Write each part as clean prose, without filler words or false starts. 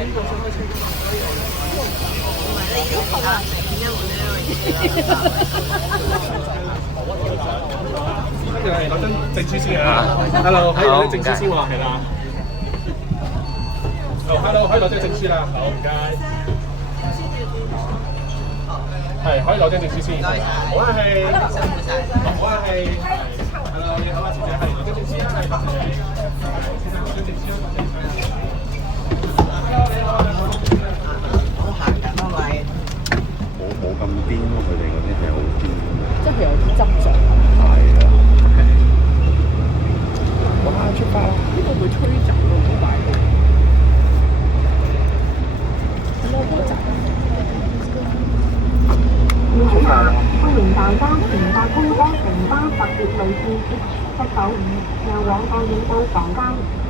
跟住係攞張證書先啊！Hello，可以攞張證書先喎，係啦。Hello，可以攞張證書啦，好唔該。係，可以攞張證書先。好啊，係。好啊，係。Hello，你好啊，小姐，係攞張證書啦，係，多謝你。先生，攞張證書啦，多謝。Hello，你好，你好。好行㗎，各位。冇咁癲咯，佢哋嗰啲係好癲，即係佢有啲執着。係啊。哇！出發啦！呢個會吹走咯，好大嘅。咁我多集。以下歡迎大家乘搭觀光城巴特別路線 H195由往愛影到房街，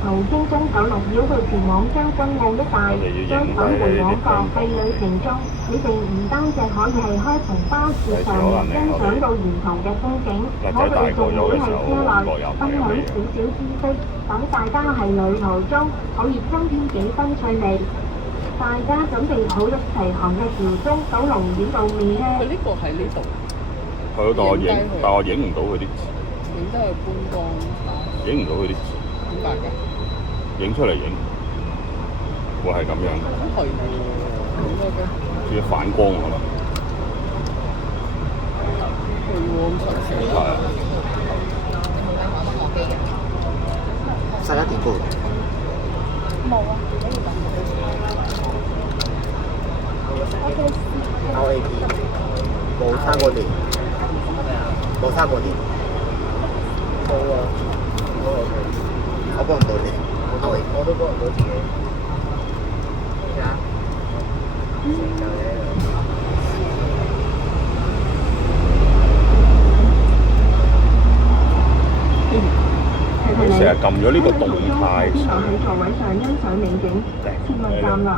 途經中九龍繞道前往將軍澳一帶，將返回往各地旅程中，你哋唔單止可以係開篷巴士上面欣賞到沿途嘅風景，我哋仲會係車內分享少少知識，等大家喺旅途中可以增添幾分趣味。大家準備好一齊行嘅條中九龍繞道未呢？佢呢個喺呢度。係咯，但我影唔到佢啲字。影得去觀光。影唔到佢啲字。點解嘅？影出嚟影，會係咁樣。係喎，應該嘅。仲要反光係嘛？係喎，咁神奇。係啊。11點半。冇啊，可以等。LAP 冇3個電，冇3個電。冇啊，我幫唔到你。我都幫唔到自己。佢成日撳咗呢個動態。邊留喺座位上欣賞美景，切勿站立，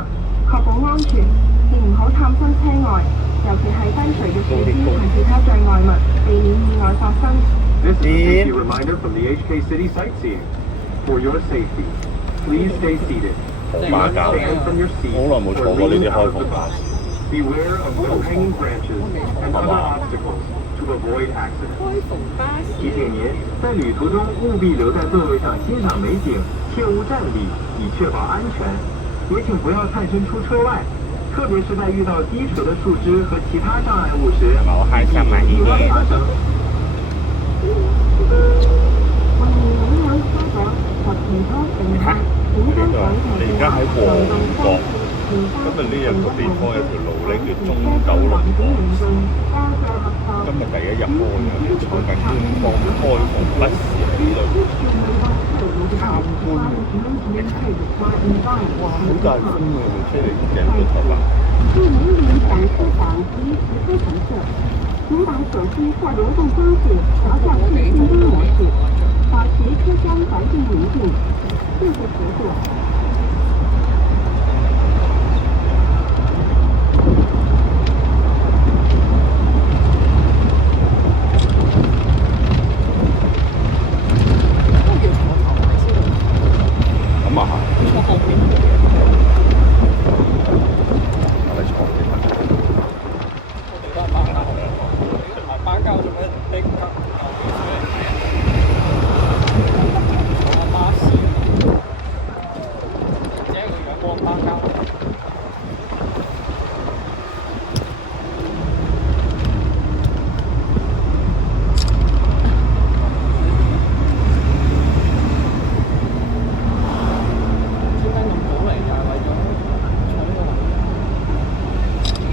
確保安全。亦唔好探身車外，尤其係跟隨嘅樹枝同其他障礙物，避免意外發生。This is a safety reminder from the HK City Sightseeing. For your safety, please stay seated. 好馬交，好耐冇坐過呢啲開篷巴士。Beware of low-hanging branches and other obstacles to avoid accidents. 開篷巴士。提醒您，在旅途中務必留在座位上欣賞美景，切勿站立，以確保安全。也請不要探身出車外。特別是在遇到低垂的樹枝和其他障礙物時，避免意外發生。為領有家長及其他乘客警方講你而家喺旺角，今日呢一個地方有條路咧叫中九龍港。今日第一日開嘅，坐緊官方開篷巴士喺呢度參觀。哇！好大風啊！出嚟鏡個頭啊！是明明展示档及时刻橙色，请把手机或流动装置调校至静音模式，保持车厢环境宁静。谢谢协助。咁啊係。坐後邊。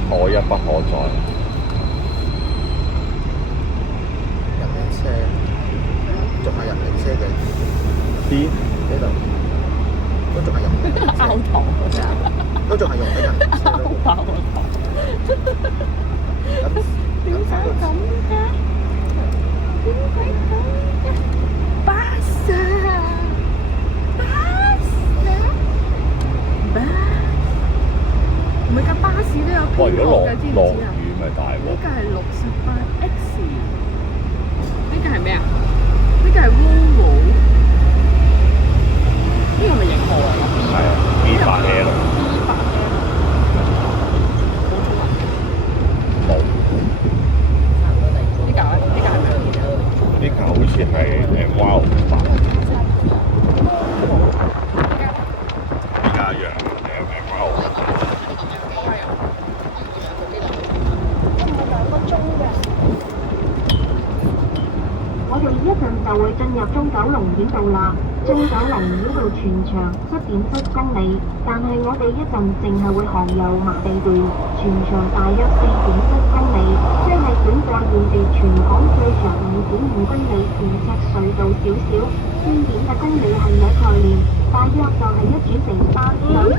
可一不可再。人力車，仲係人力車嘅。邊？呢度都仲係用緊人力車。拗頭啊！都仲係用緊人力車咯。爆個頭。點解咁嘅？點解咁嘅？巴士，巴士，巴士。每架巴士都有編號嘅，知唔知啊？雨咪大鑊。呢架係68X，呢架係咩啊？呢架係 Volvo，呢個咪型號啊？係啊，B8L。B8 哇！明白。而家一樣哇！我哋一陣就會進入中九龍繞道啦。中九龍繞道全長7.7公里，但係我哋一陣淨係會航遊麻地段，全長大約4.7公里，即係短過現地全港最長5.5公里電赤隧道少少。經典嘅公里係咩概念？大約就係一轉乘3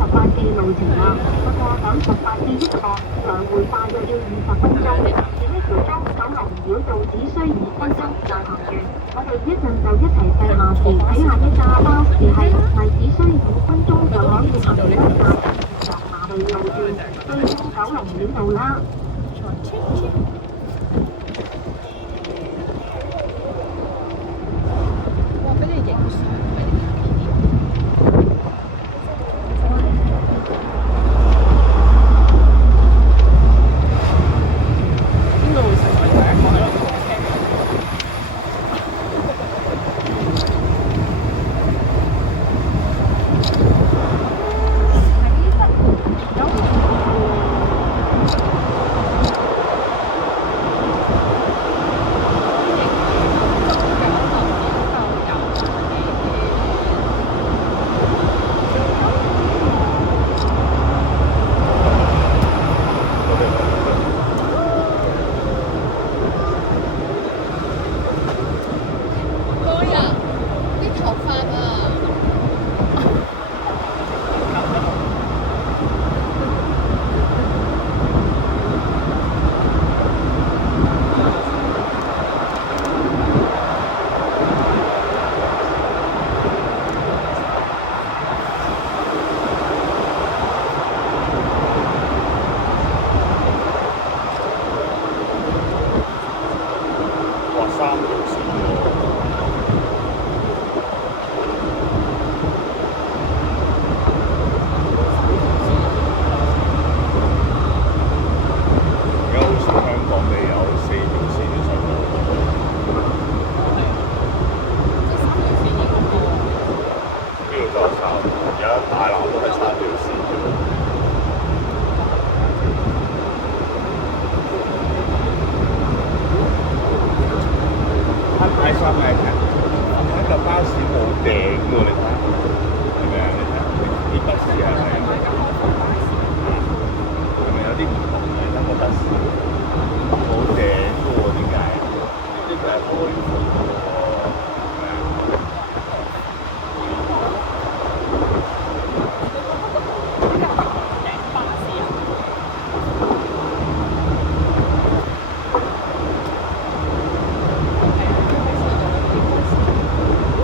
98嘅路程啦。不過98嘅一個來回大約要20分鐘。呢條中九龍繞道只需2分鐘就行完。我哋一陣就一齊計下時，睇下一架巴士係只需5分鐘就可以行完一架長馬地路段，去中九龍繞道啦。哇！俾你影相。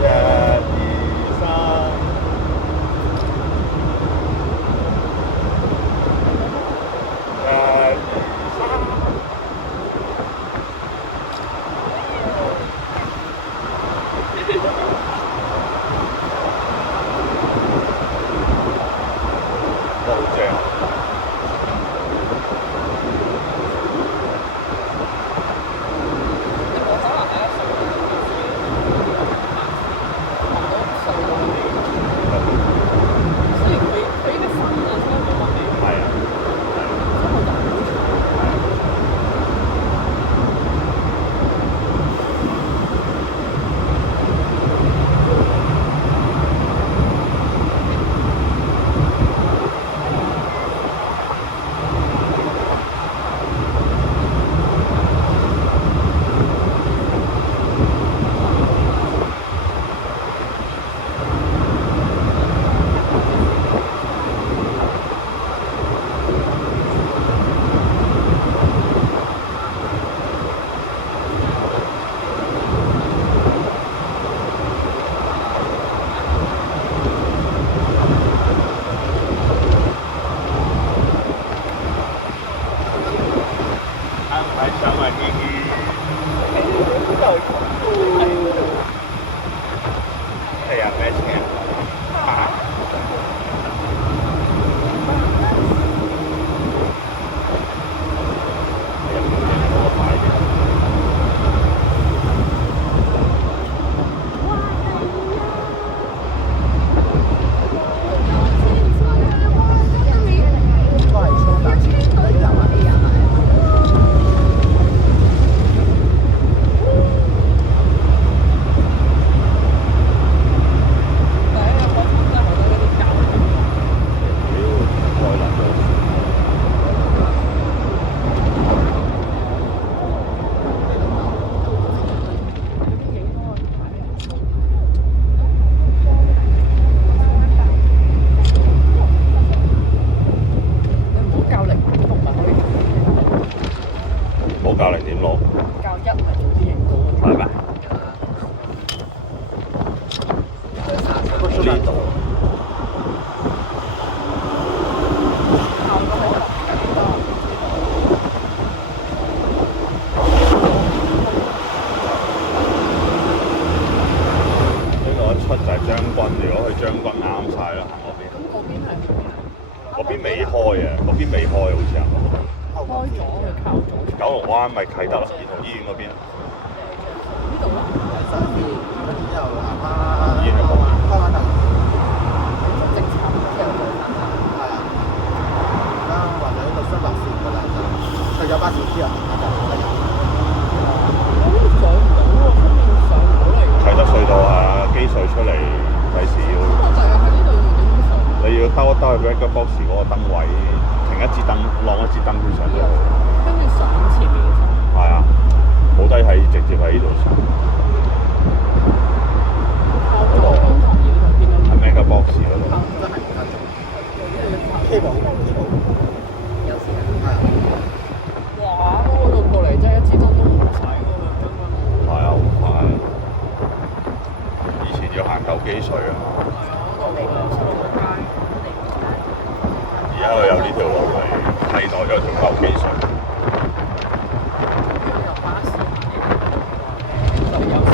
1、2、3。呢度。呢個一出就係將軍，如果去將軍啱晒啦，行嗰邊。咁嗰邊係邊邊啊？嗰邊未開啊，嗰邊未開好似係。開咗佢靠左出。九龍灣咪啟德咯，兒童醫院嗰邊。呢度啊？喺上邊，跟住之後行翻醫院嗰邊。開翻頭。直插之後再翻下。係啊，而家或者到新白線㗎啦，就去咗巴士之後行下就得啦。我呢度上唔到喎，出面上唔到嚟喎。啟德隧道啊，機隧出嚟，第時要我就係喺呢度要點樣上？你要兜一兜去 Red Box 嗰個燈位，停一支燈，晾一支燈先上到去。跟住上前面。係啊，冇低喺直接喺呢度上。靠嗰個觀塘呢度見到。喺 Mega Box 嗰度。真係唔得做。K 寶有時間。係啊。哇！嗰度過嚟真係一支燈都唔使喎，將軍澳。係啊，好快。以前要行舊機隧啊，而家佢有呢條路嚟替代咗條舊機隧。有巴士，就有時。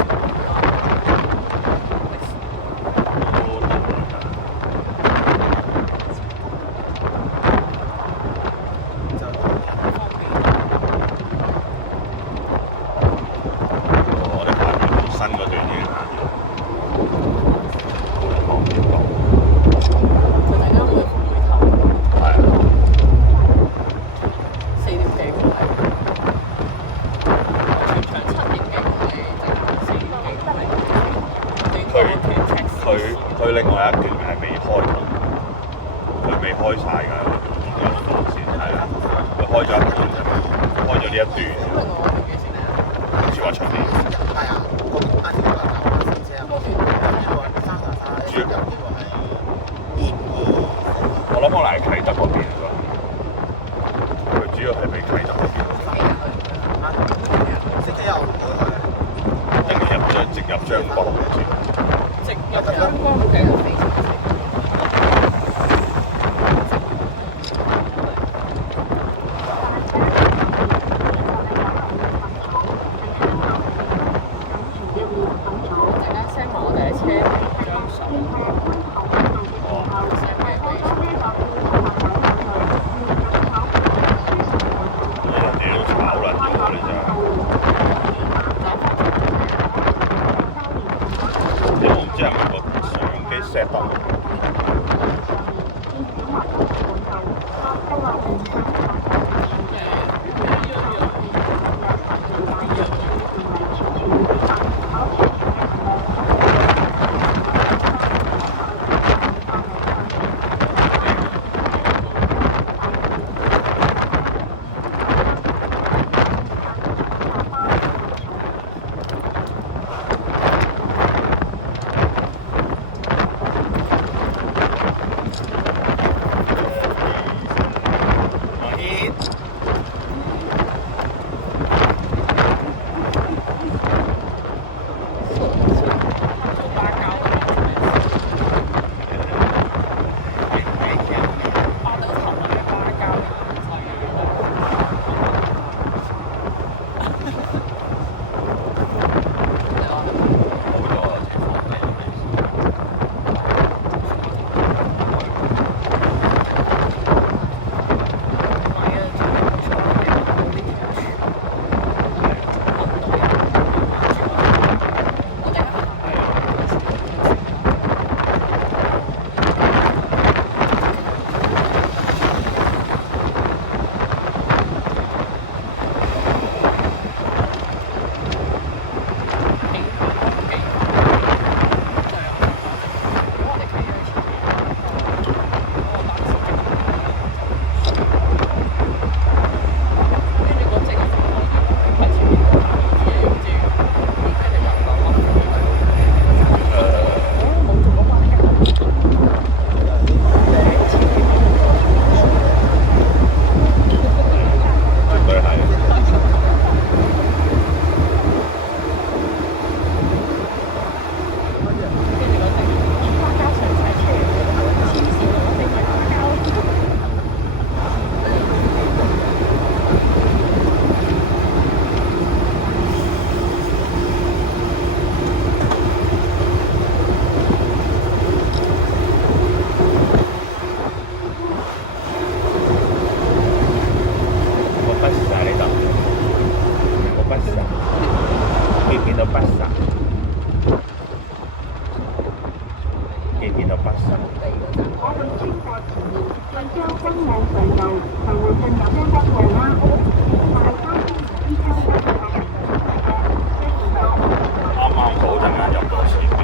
我哋行完新嗰段已經行咗，旁邊講佢突然間會回頭，係啊， 4點幾公里，全長7點幾公里，淨係4點幾公里。佢另外一段係未開通，佢未開晒㗎，有路線係啊，佢開咗一段啫嘛，開咗呢一段，另外嗰段幾錢啊？好似話出年。係啊，嗰邊巴士嗰個巴士車啊，嗰段呢個係三十三，呢個係我諗可能係啟德嗰邊㗎，佢主要係俾啟德嗰邊，星期日我唔會去。定係直入將軍唔知。直入將軍澳嘅飛車。陣間 send 埋我哋嘅車張相，send 俾佢。人哋都炒撚咗我哋真係，因為我唔知係咪個相機 set 得。邊見到北神。我哋穿過前面嘅將軍澳隧道，就會進入將軍澳啦。大家依家嘅啱啱好陣間入到前面。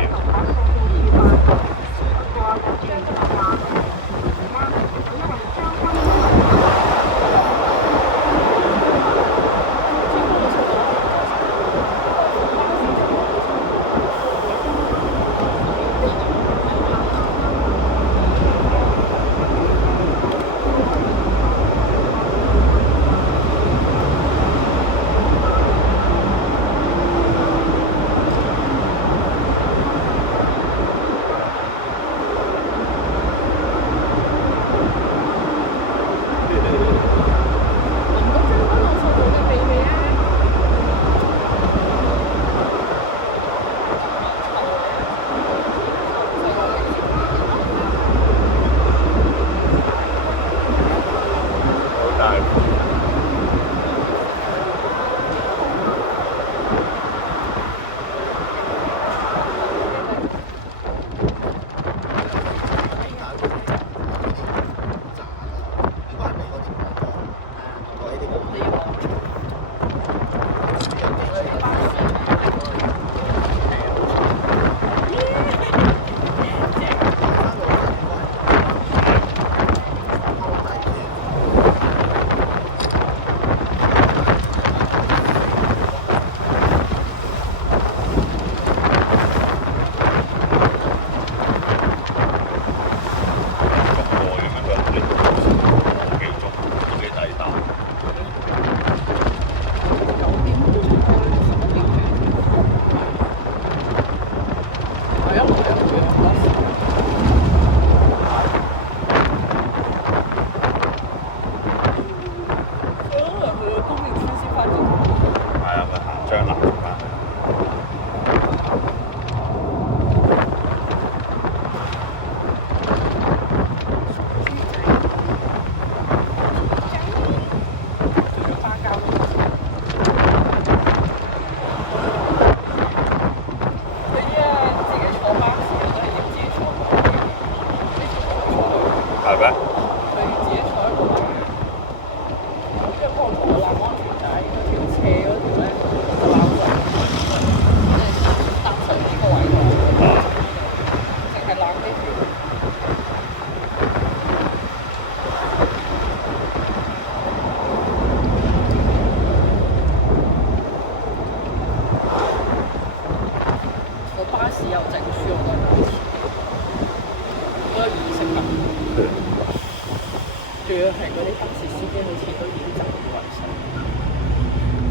仲要係嗰啲巴士司機好似都已經習以為常。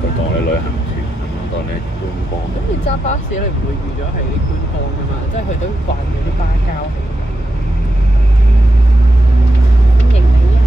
佢當你旅行團咁樣，當你觀光。咁你揸巴士你唔會預咗係啲觀光㗎嘛？即係佢都慣咗啲巴膠氣味。歡迎你啊！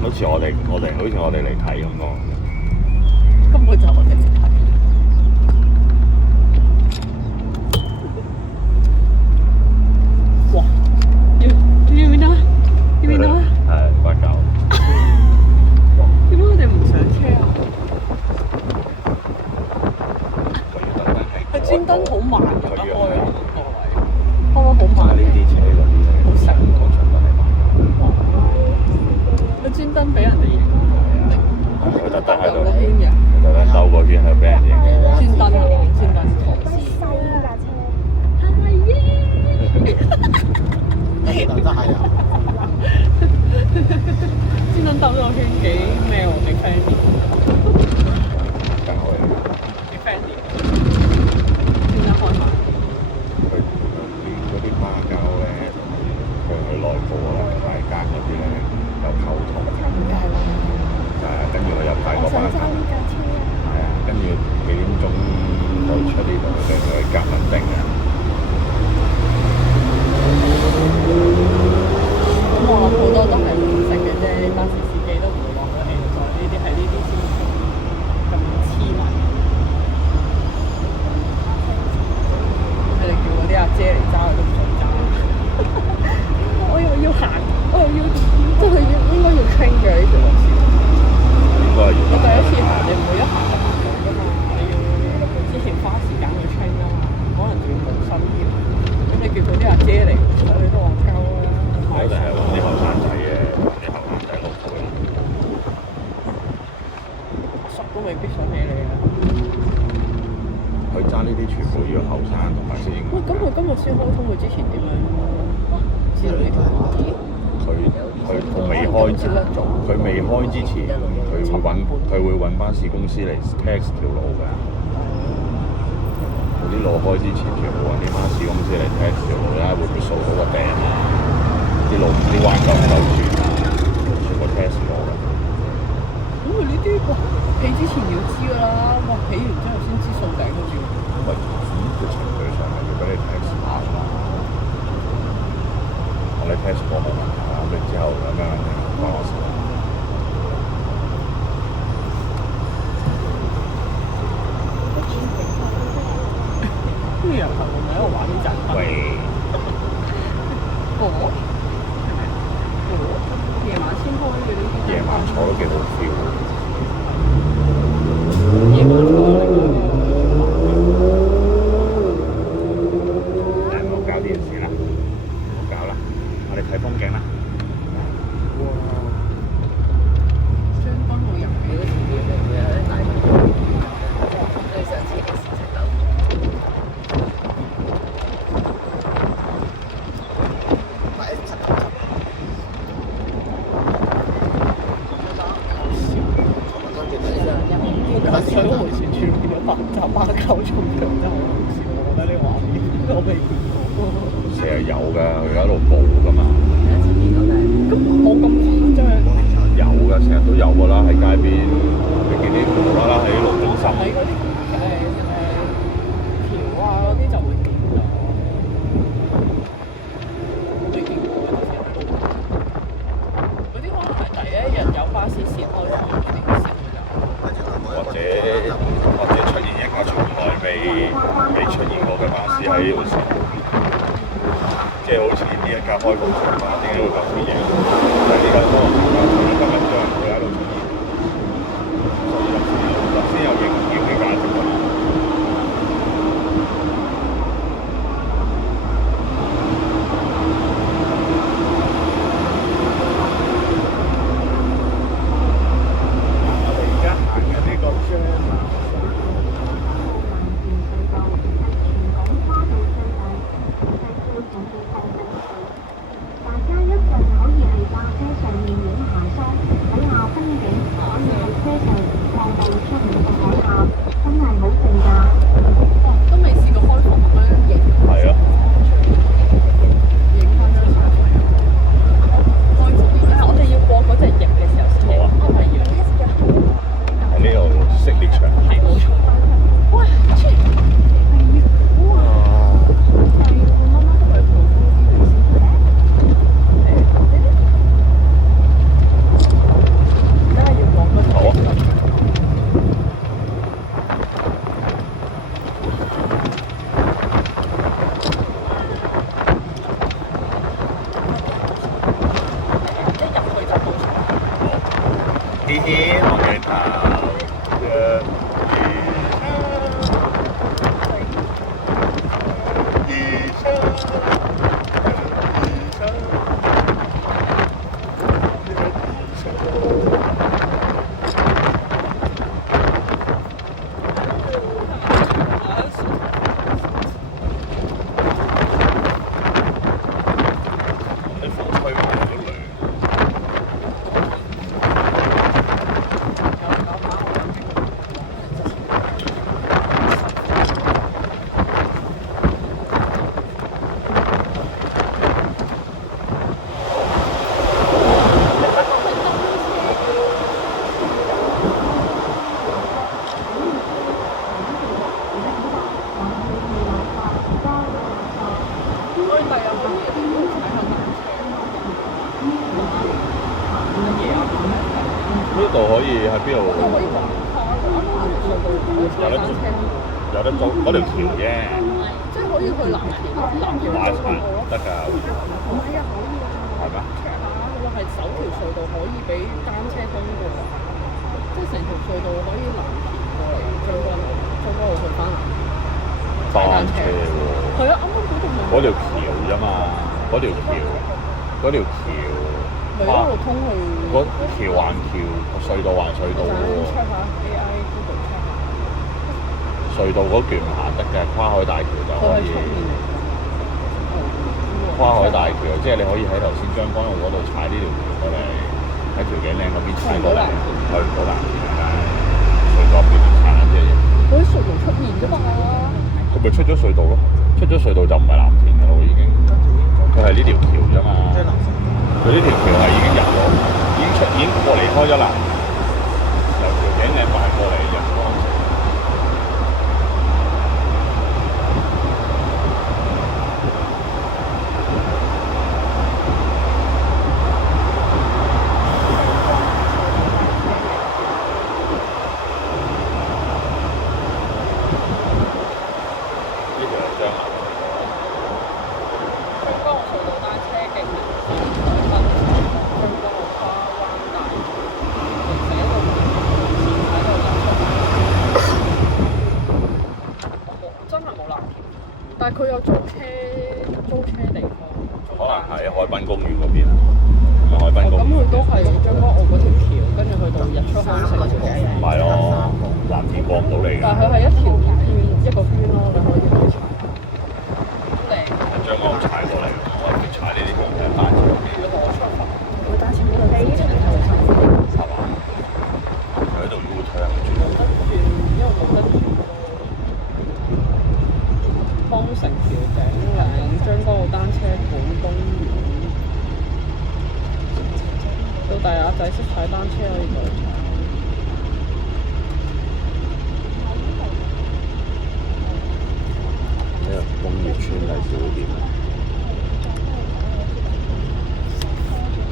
好似我哋嚟睇咁咯，根本就我哋嚟睇。哇！要唔要啊？要唔要啊？係八九。點解我哋唔上車啊？佢專登好慢入得開啊！個位，開得好慢。呢啲車嗰啲咧，好醒，通常都係慢。佢專登俾人哋影。佢特登喺度，特登兜個圈去俾人影嘅。專登啊！專登同事。係耶！真係啊！專登兜個圈幾咩喎？幾 fancy。梗係。幾 fancy。專登開埋。同埋適應喂，咁佢今日先開通，佢之前點樣知道呢條路？佢未開之佢未開之前，佢會揾巴士公司嚟 test 條路㗎。嗰啲路開之前，全部揾啲巴士公司嚟 test 條路啦，會唔會掃到個頂啊？啲路啲彎夠唔夠轉啊？全部 test 過㗎。咁佢呢啲起之前要知㗎啦，哇！起完之後先知掃頂嗰啲。咪個程序上係要俾你 test 下㗎嘛。我哋 test 過冇問題啦，咁之後咁樣關我事。咩人頭我咪喺度玩呢陣？喂，夜晚先開嘅呢啲。夜晚坐都幾好 feel。夜晚坐唔好搞電視啦，唔好搞啦，我哋睇風景啦。將軍澳入去嗰條嘢會有啲大問題。對上次嘅事情就。佢都完全變咗八集八九重樣，真係好好笑。我覺得呢畫面我未見過。成日有㗎，佢喺度報㗎嘛。咁冇咁誇張。有㗎，成日都有㗎啦，喺街邊，你見啲無啦啦喺路中心。喺嗰啲橋啊嗰啲就會見到。未見過嗰啲喺度。嗰啲可能係第一日有巴士線開放嗰啲先會有。或者出現一架從來未出現過嘅巴士喺度，即係好似呢一架開放場嘛，點解會咁嘅嘢？但係呢架開放場今日都有人會喺度出現，所以先有營業嘅價值㗎嘛。我哋而家行緊呢個張啊！大家一陣可以喺架車上面影下相，睇下風景，可以喺車上望到出面嘅海峽，真係好正㗎。哇！都未試過開放咁樣影。係啊，影翻張相。我哋要過嗰隻翼嘅時候先影。好啊係要。喺呢度識列場。係冇錯。哇！好啊。嘻嘻，望鏡頭。啲風吹埋嚟都涼。呢度可以喺邊度？有得做嗰條橋啫。即係可以去南橋，南橋馬場得㗎。唔係啊，可以啊。係咩？佢話係首條隧道可以俾單車通過，即係成條隧道可以南橋過嚟將軍澳，將軍澳去翻南橋。單車喎。係啊，啱啱嗰度咪嗰條橋啫嘛，嗰條橋咪一路通去嗰橋還橋，隧道還隧道喎。check 下 AI Google check 下。隧道嗰段唔行得嘅，跨海大橋就可以。跨海大橋即係你可以喺頭先將軍澳嗰度踩呢條橋過嚟，喺條頸嶺嗰邊踩過嚟，去唔到南邊啊！隧道邊度踩緊啲嘢？佢喺隧道出面啫嘛。佢咪出咗隧道咯？出咗隧道就唔係藍田嘅咯，已經。佢係呢條橋啫嘛。佢呢條橋係已經入咗，已經過離開咗藍田，由條頸嶺埋過嚟入咗。但係佢有租車地方，可能喺海濱公園嗰邊啊，係咪海濱公園？咁佢都係將軍澳嗰條橋，跟住去到日出康城嗰條橋。唔係咯，藍田過唔到嚟嘅。但係佢係一條圈，一個圈咯，你可以去踩。靚。將我踩過嚟，我係踩呢啲咁嘅單車。要攞出嚟。佢單車嗰度幾長係嘛？佢喺度 U turn 住。因為冇得轉。康城橋頂嶺將軍澳單車館公園，到大亞仔識踩單車可以過嚟踩。呢個工業村係少啲，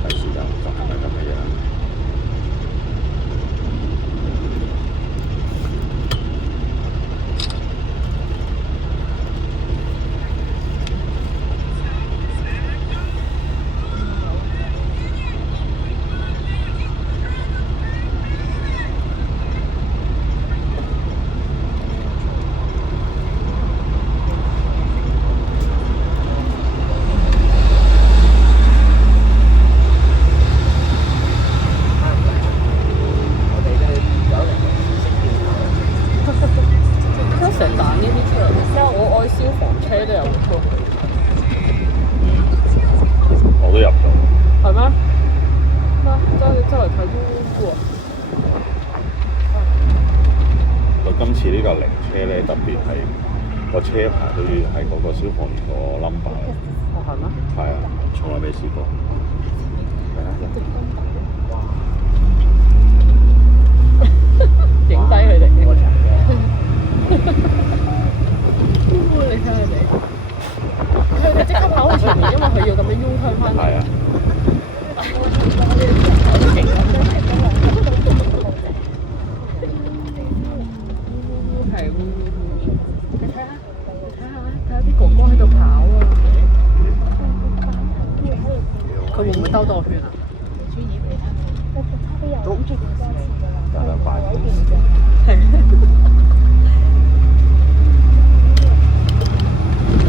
係時間就係咪咁嘅樣？我都入咗。係咩？周圍睇 U 喎。佢今次呢架靈車咧，特別係個車牌都要係嗰個消防員個 number。哦，係咩？係啊，從來未試過。影低佢哋。你睇佢哋，佢哋即刻跑去前面，因為佢要咁樣 U turn 翻嚟。係啊。係，你睇下啲哥哥喺度跑啊！佢會唔會兜多個圈啊？都有兩塊。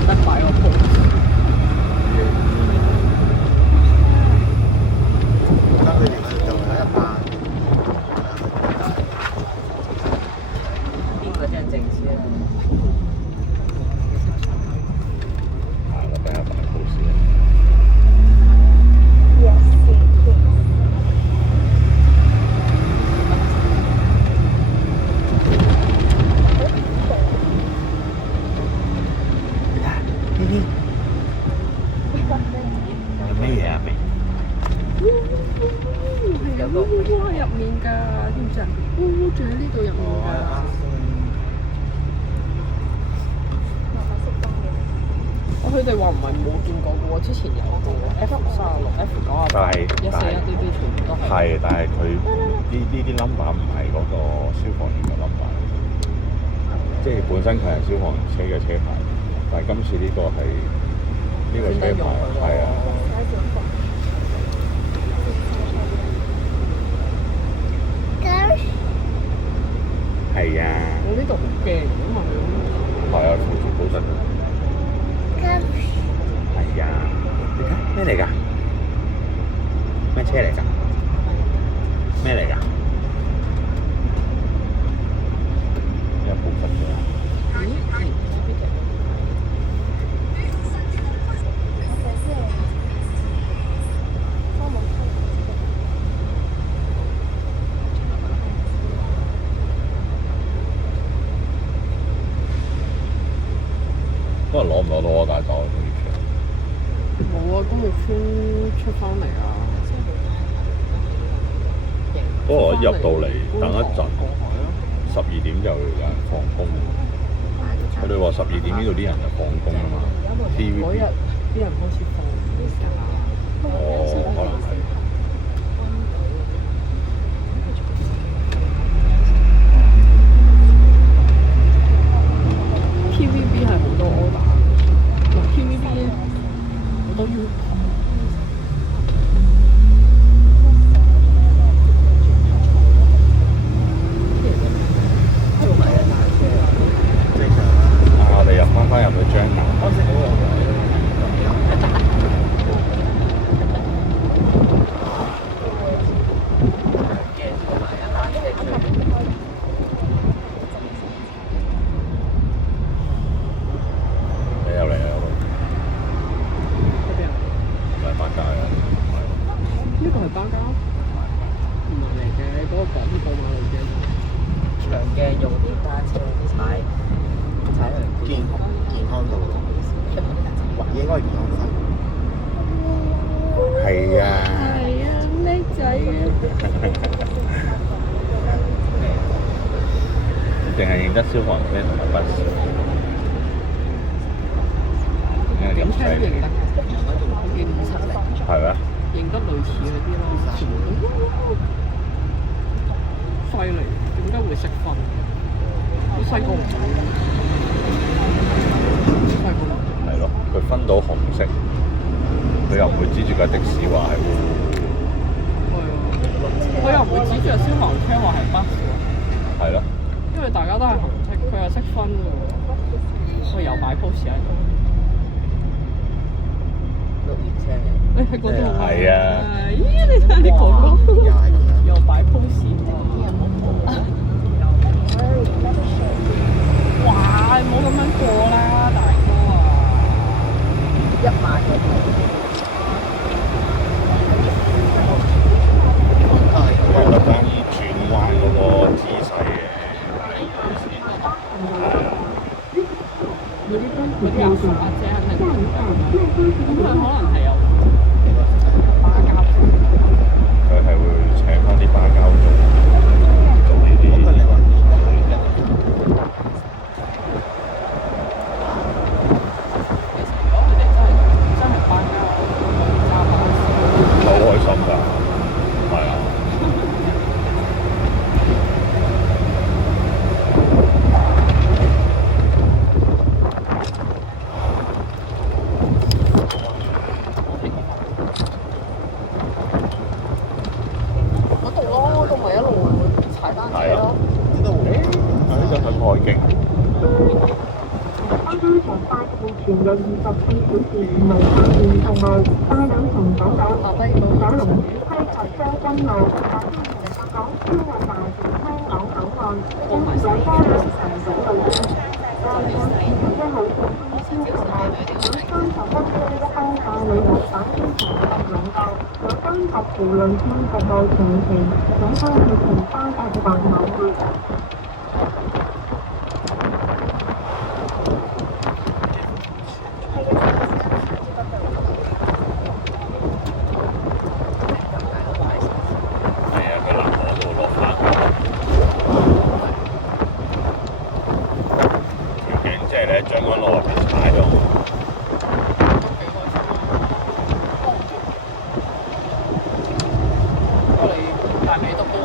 得擺個 pose。邊個真係正先啊？係啦，俾下擺 pose。咩嘢啊？有個烏蠅喺入面㗎，知唔知啊？烏蠅住喺呢度入面㗎。佢哋話唔係冇見過嘅喎，之前有嘅喎 F36、F98、141DB全部都係。係，但係佢呢啲 number 唔係嗰個消防員嘅 number，即係本身佢係消防車嘅車牌，但係今次呢個係呢個車牌係啊。係啊。我呢度好驚，因為佢係啊，全部保實。係啊，你睇咩嚟㗎？咩車嚟㗎？咩嚟㗎？有保實嘅。多大酒嗰啲橋。冇啊，公屋村出翻嚟啊！不過我一入到嚟等一陣過海咯。 12點就有人放工。佢哋話12點呢度啲人就放工啊嘛。嗰 TVB 日啲人開始放假。哦，可能係。TVB 係好多 order， TVB 好多要求。我哋翻入去張南。你又嚟啦！唔係百佳啊！呢個係巴膠，唔係嚟嘅，嗰個港鐵寶馬路嘅。長嘅用啲單車踩去健康道路，應該係健康生。係啊！係啊，叻仔啊！淨係認得消防車同埋巴士，警車都認得，認唔出嚟，係咩？認得類似嗰啲咯，全部都犀利，點解會識分？好細個唔會，好細個唔會。係咯，佢分到紅色，佢又唔會指住架的士話係喎。係啊，佢又唔會指住個消防車話係巴士。係咯。因為大家都係紅色，佢又識分嘅喎，佢又擺 pose 喺度。綠葉車嘅。你喺嗰度啊？係啊！咦，你睇下你哥哥又擺 pose 哇！唔好咁樣過啦，大哥啊1萬嘅。因為特登轉彎嗰個姿勢嘅。嗰啲阿叔阿姐肯定咁佢可能係有巴膠，佢係會請翻啲巴膠做呢啲。真係巴膠，揸巴士，好開心㗎，係啊！嗰度咯，嗰度咪一路踩單車咯。呢度呢就係外景。巴士從8號全日24小時無限線同路，巴士從港島九龍西及將軍路搭香港超運大橋香港口岸，跟住再加上神水路線。巴士21號線通宵服務，有30分鐘一班帶你往返天橋及龍角，有30條路線服務長期，總收費前巴士還有會。將軍路入邊踩咗。我哋大尾篤都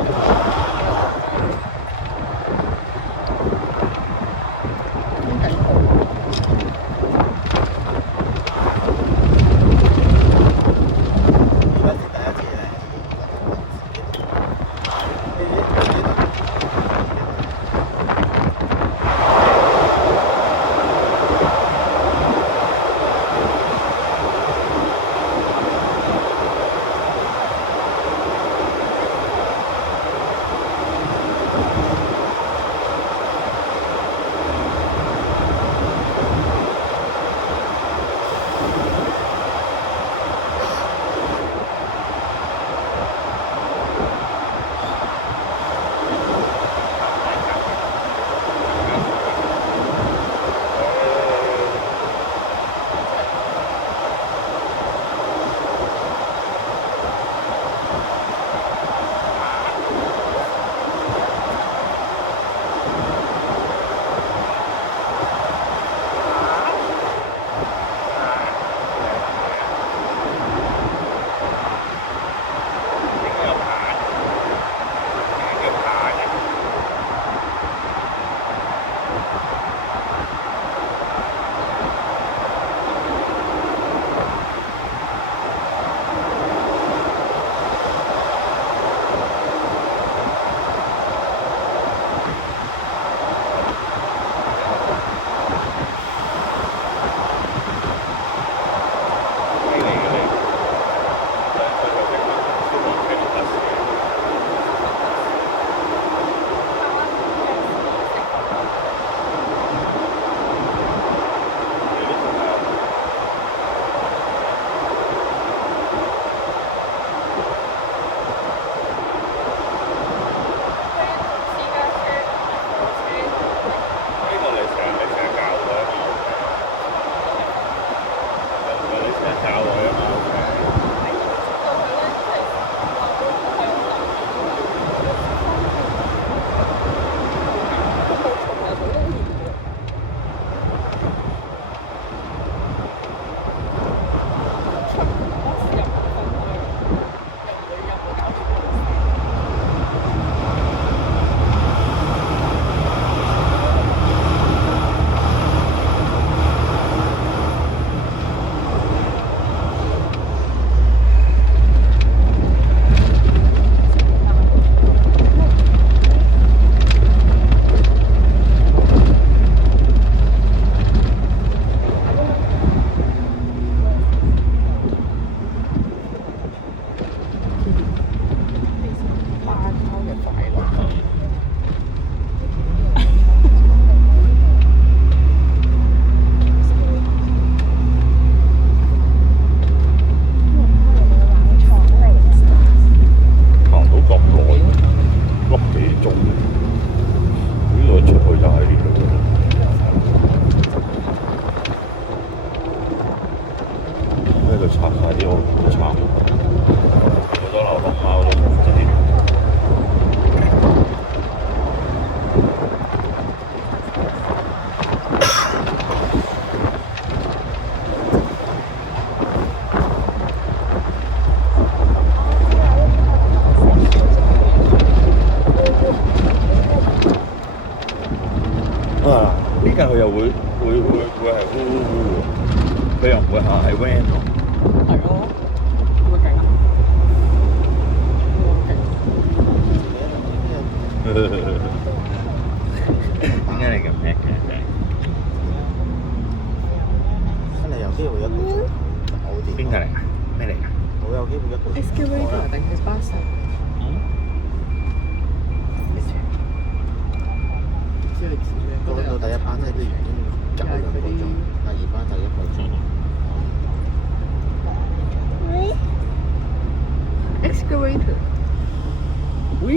拍晒啲我都差唔多，好多流浪貓都唔知點。啊！呢架佢又會係烏烏烏喎，佢又唔會下係 van 喎。係咯，會唔會勁啊？會唔會勁？點解你咁叻嘅？真係有機會一個好啲。邊個嚟㗎？咩嚟㗎？好有機會一個。 Excavator 定係巴士？即係到第一班車都已經隔咗2個鐘，第二班就1個鐘。Excavator。喂？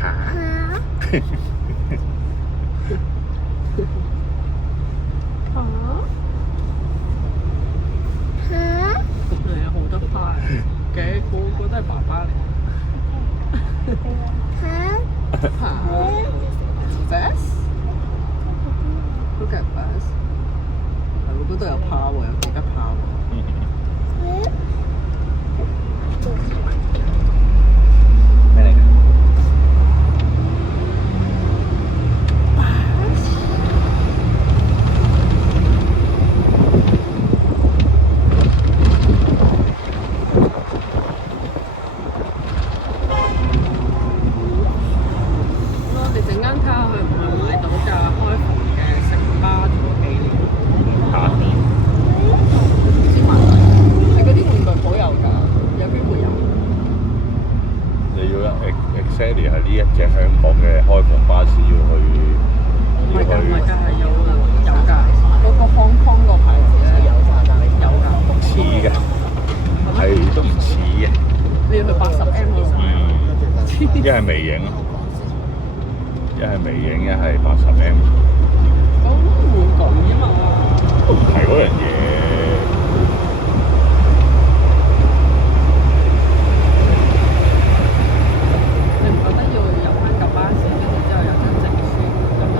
嚇？係啊，好得派嘅，個都係爸爸嚟。Bus? Look at bus. 係喎，嗰度有炮喎，有幾架炮喎。咩嚟㗎？我哋陣間睇下佢唔係買到架開篷嘅城巴做紀念。嚇？唔知買唔買？係嗰啲玩具鋪有㗎，有機會有。你要 exactly 係呢一隻香港嘅開篷巴士要去，唔係㗎，係有㗎。嗰個 Hong Kong 個牌子咧有㗎。似嘅，係都唔似嘅。你要去80M 嗰度。一係微影咯，一係微影，一係80M。咁玩具啫嘛。都唔係嗰樣嘢。你唔覺得要入翻架巴士，跟住之後有張證書咁就？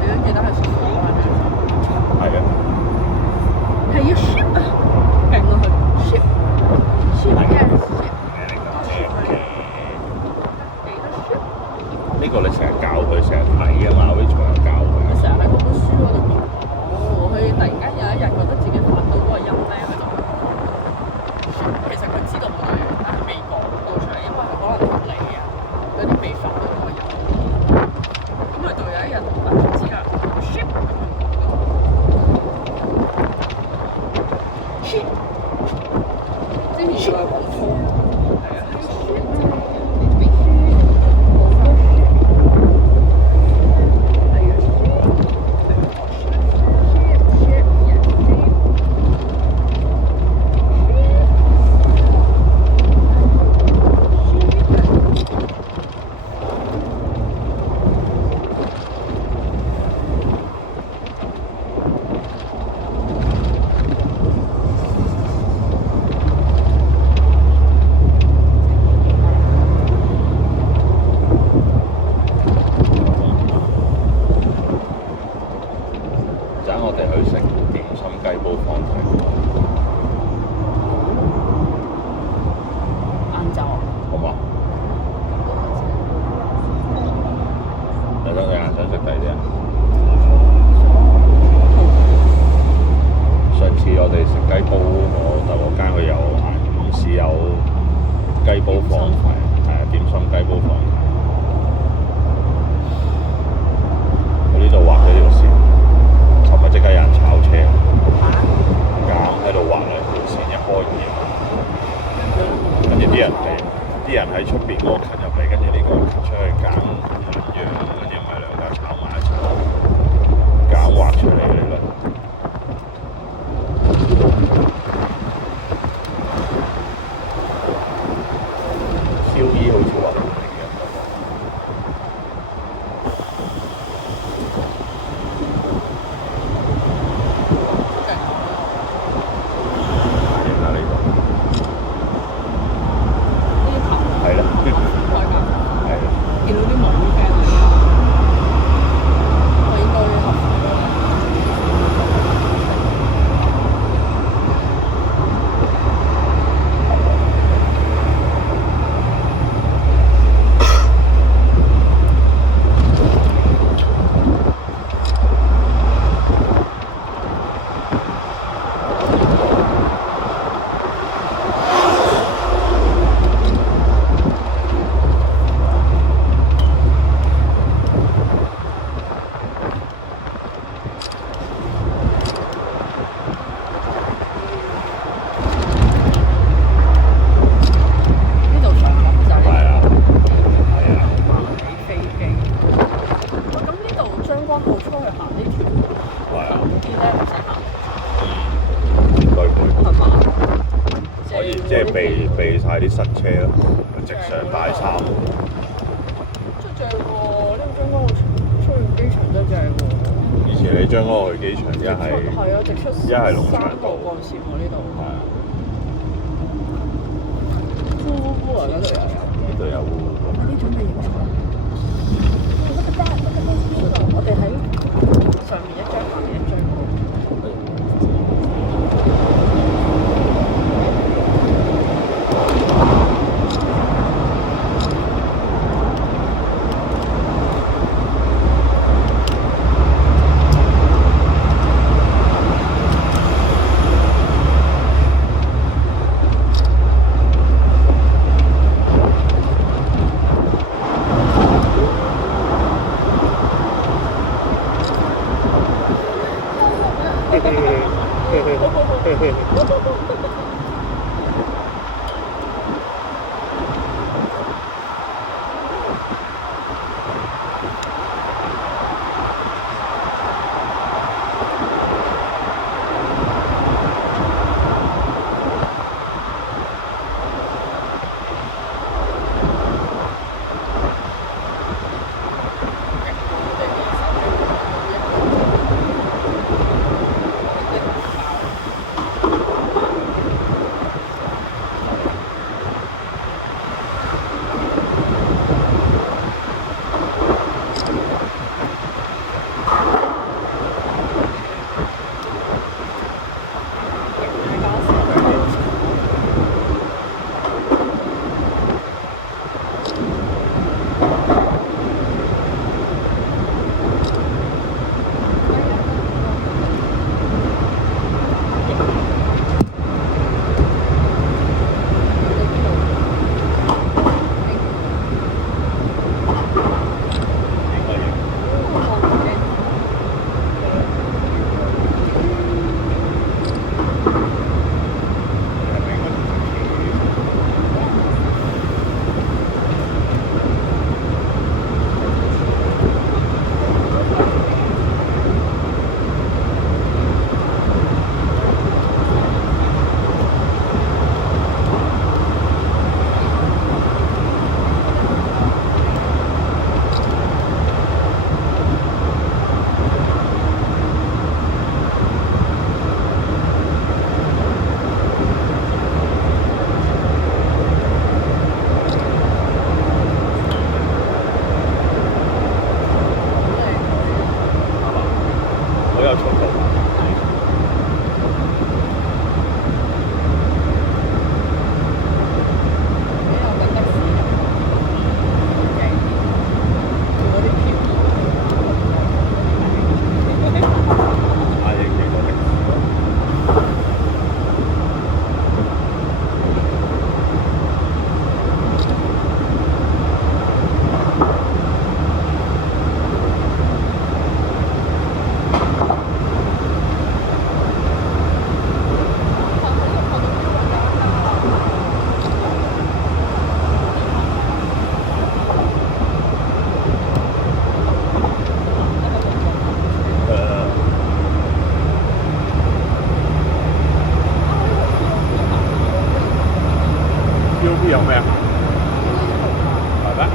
你都記得係屬於灣嘅。係啊。係要 ship 啊，勁落去 ship ship yes ship。呢個你成日教佢，成日睇啊嘛，好似從有教佢。佢成日喺嗰本書嗰度見到，佢突然間有一日覺得自己發到嗰個音咧，佢就其實佢知道好多嘢，但係未講到出嚟，因為佢可能同你啊嗰啲未發到嗰個音。咁佢到有一日突然之間 ship 咁樣講咯 ship， 之前佢講錯，係啊係 ship。我哋去食點心雞煲飯睇。晏晝啊？好嘛？你想食第啲啊？上次我哋食雞煲，我就嗰間佢有午市有雞煲飯，係點心雞煲飯。我呢度畫咗條線。尋日即刻有人炒車，硬喺度畫兩條線一開二，跟住啲人喺出邊嗰個近入嚟，跟住呢個出去揀兩樣，跟住咪兩架炒埋一齊，揀畫出嚟嘅呢輪。燒衣好似話唔嚟嘅。將嗰個去機場，一係係啊，直出一係龍翔3道個幹線喎呢度。係啊，呼呼呼啊！嗰度又有。呢度有快啲準備影相。我哋喺上面一張，下面一張。有咩啊？係咩？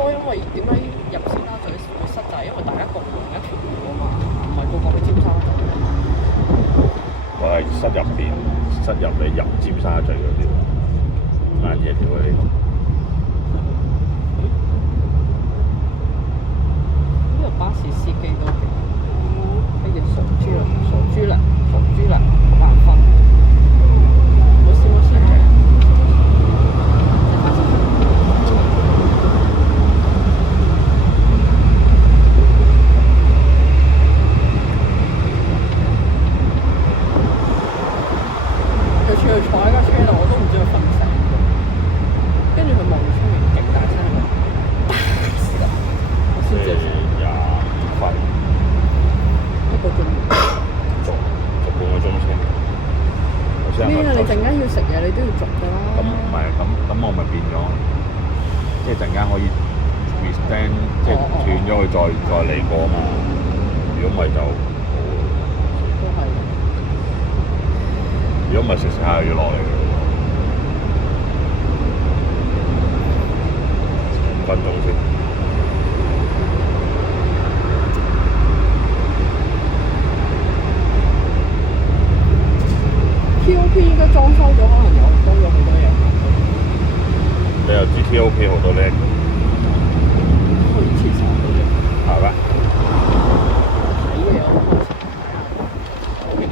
多，因為點解入尖沙咀會塞就係因為大家共用一條路啊嘛，唔係個個去尖沙咀。我係塞入你入尖沙咀嗰啲晏夜條嗰啲。呢個巴士司機都幾呢叫傻豬啦，好難分。冇事。佢坐喺架車度，我都唔知佢瞓醒。跟住佢望住出面，勁大聲咁，我先知。25分，一個鐘。逐半個鐘先。咩啊？你陣間要食嘢，你都要逐㗎啦。咁唔係咁我咪變咗，即係陣間可以 restand，即係斷咗佢再嚟過嘛。如果唔係就都係。如果唔係食下又要落嚟5分鐘先。T.O.P 應該裝修咗，可能有多咗好多嘢。你又知 T.O.P 好多叻嘅，去廁所嗰啲。係咩？睇嘢我都中意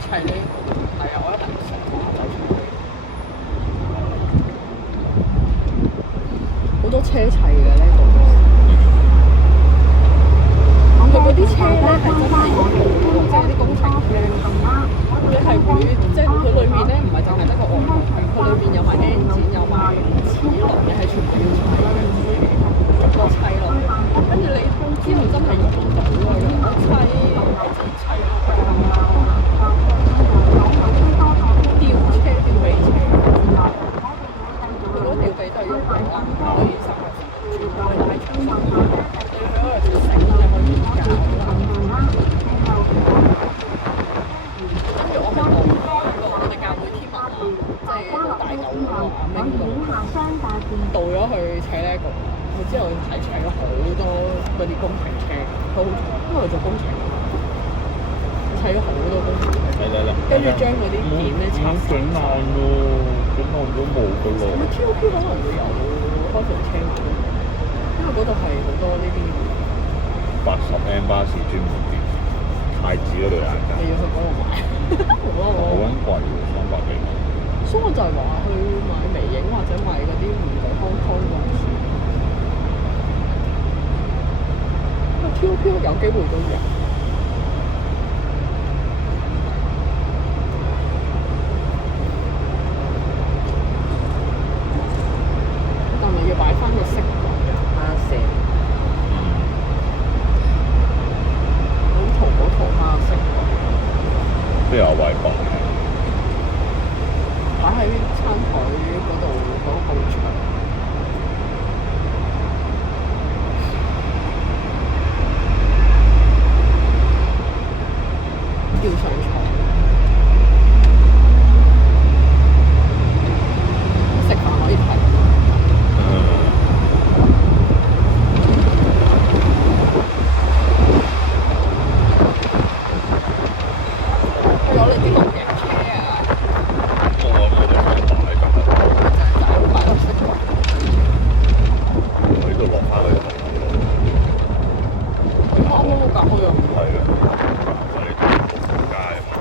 砌呢個，係啊，我一定食好多車砌嘅呢個。佢嗰啲車咧係真係有用嘅，即係啲工程車。你係會即係佢裏面咧唔係淨係得個外殼嘅，佢裏面有埋 engine，有埋齒輪，你係全部要砌嘅，逐個砌落去。跟住你之後真係用到啊！我自己砌吊車、吊尾車，佢嗰吊尾都係用到啊，可以收埋全部去拉長線。你去嗰條繩，你可以搞啦。跟住我咪望我哋教會天文啊，即係大舊嗰個阿明度，到咗去砌呢個，佢之後係砌咗好多嗰啲工程車，佢好因為佢做工程，砌咗好多工程車。嚟，跟住將嗰啲件咧拆散。整爛喎，整爛都冇㗎咯。T.O.P 可能會有開條車喎，因為嗰度係好多呢啲。80M 巴士專門店，太子嗰度有間。你要去嗰度買？好撚貴喎，300幾蚊。所以我就係話去買微影或者買嗰啲唔同康康嗰啲。因為 T.O.P 有機會都有。但係要擺翻個色㗎，蝦色。淘蝦色。邊有位放嘅？擺喺餐台嗰度嗰個牆。吊上床。食飯可以睇。有你啲露營車啊！我哋放擺㗎。擺落色櫃。我呢度落翻去。我啱啱都搞開咗。係啊，我哋仆街啊嘛，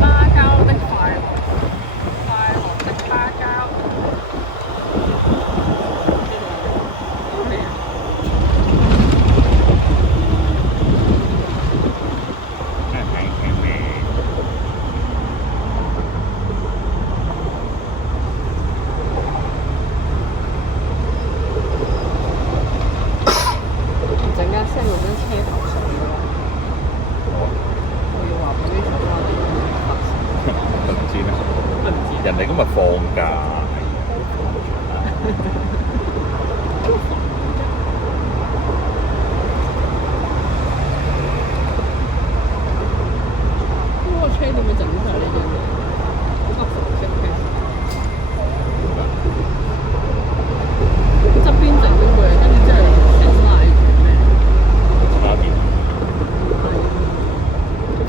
芭膠的快樂，快樂的芭膠。咩啊？今日放假。嗰個車點會整晒呢樣嘢？好白色嘅車。側邊整咗佢，跟住之後成身嗌住咩？差別。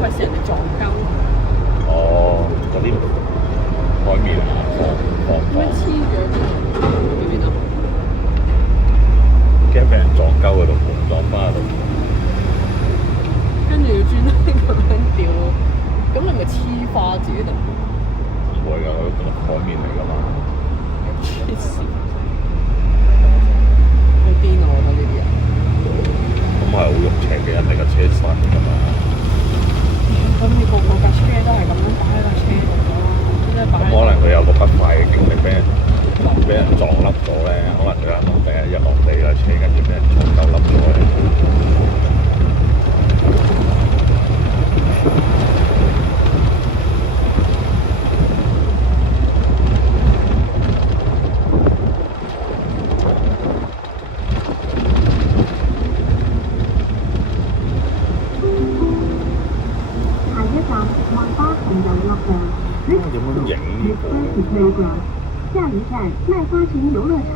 費事人哋撞鳩。哦，嗰啲海綿啊，咁樣黐咗邊邊啊？驚俾人撞鳩嗰度，撞翻喺度。跟住要專登咁樣掉，咁你咪黐花自己度？唔會㗎，嗰個海綿嚟㗎嘛。黐線！好癲啊！我覺得呢啲人。咁係好肉赤嘅人嚟㗎，車身㗎嘛。咁你個架車都係咁樣擺喺架車度咯，即係擺喺。可能佢有個不快嘅經歷，俾人撞笠咗咧。可能佢啱啱第一日落地架車，跟住俾人撞鳩笠咗咧。下一站萬花城遊樂場。點樣影呢個？ 下一站麥花臣遊樂場。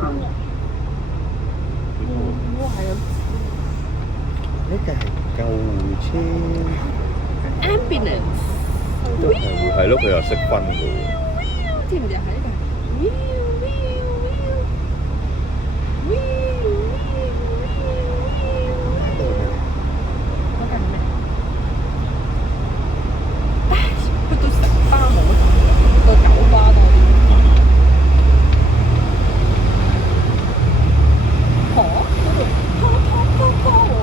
呢個係救護車。ambulance，都係咯，佢又識分嘅喎。知唔知喺度？嗰架咩？去到城巴冇，到九巴多啲。嚇！嗰度拖喎！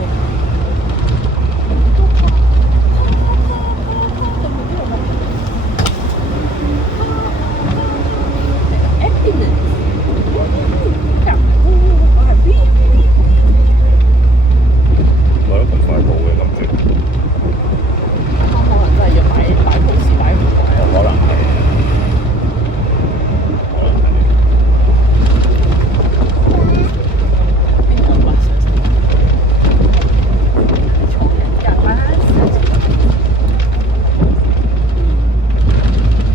咪咯，咁快到嘅咁直。可能真係要擺 pose 擺好貴。可能係。邊個巴士？坐人架巴士。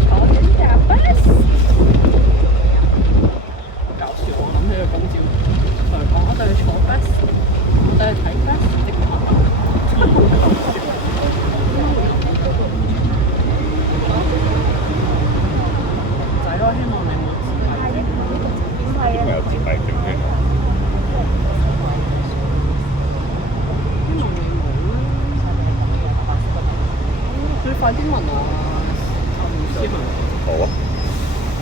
坐人架巴士。搞笑，我諗起佢今朝同佢講，我哋去坐巴士，我哋去睇巴士的朋友，真係好搞笑。仔咯，希望你冇自閉。有自閉症嘅。希望你冇啦。你快啲問啊，阿老師問。好啊。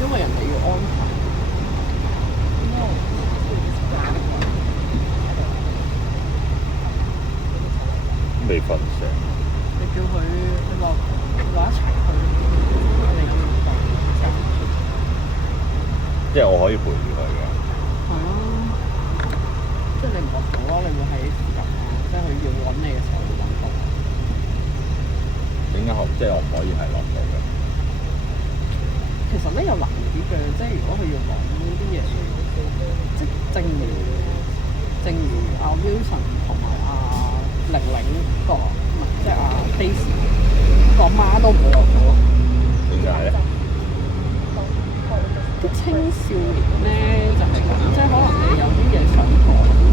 因為人哋要安排。未瞓醒。你叫佢，你話一齊去，你咁講。即係我可以陪住佢嘅。係啊，即係你唔落到咯，你會喺附近啊，即係佢要揾你嘅時候會揾到。點解即係我唔可以係落到嘅？其實咧有難啲嘅，即係如果佢要講啲嘢，即係正如阿 Wilson 同埋阿玲玲個，唔係即係阿 Daisy 個媽都冇落到咯。點解咧？啲青少年咧就係咁，即係可能你有啲嘢想講，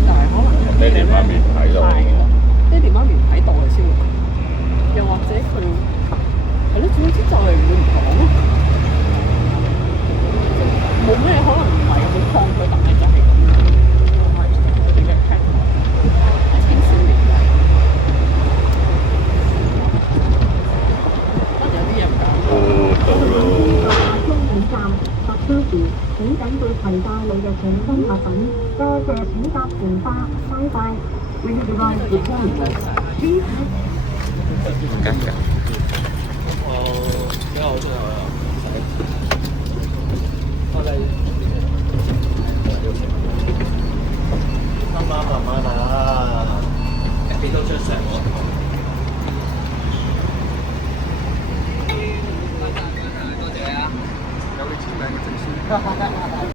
但係可能有啲嘢咧爹哋媽咪唔喺度。係咯，爹哋媽咪唔喺度佢先會講，又或者佢係咯，總之就係會唔講咯。冇咩可能唔係好抗拒，但係就係咁樣。係我哋嘅 pattern 青少年嘅，可能有啲嘢唔揀。到咯。終點站搭車時，請緊記攜帶你嘅隨身物品。多謝選擇城巴，拜拜。When you arrive at the terminal, please have 唔緊㗎。幾好出嚟啊！慢慢啊，俾到張相我。多謝啊！有佢錢。帶個證書。